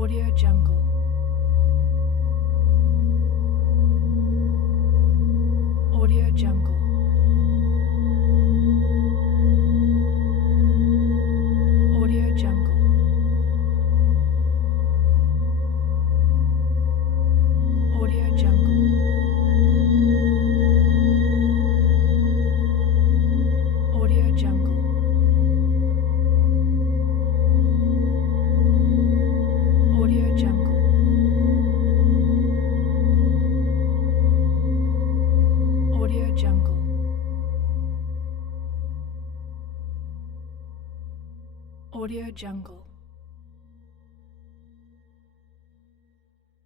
Audio Jungle. Audio Jungle. Audio Jungle. Audio Jungle. Audio Jungle. Audio Jungle. Audio Jungle. Audio Jungle.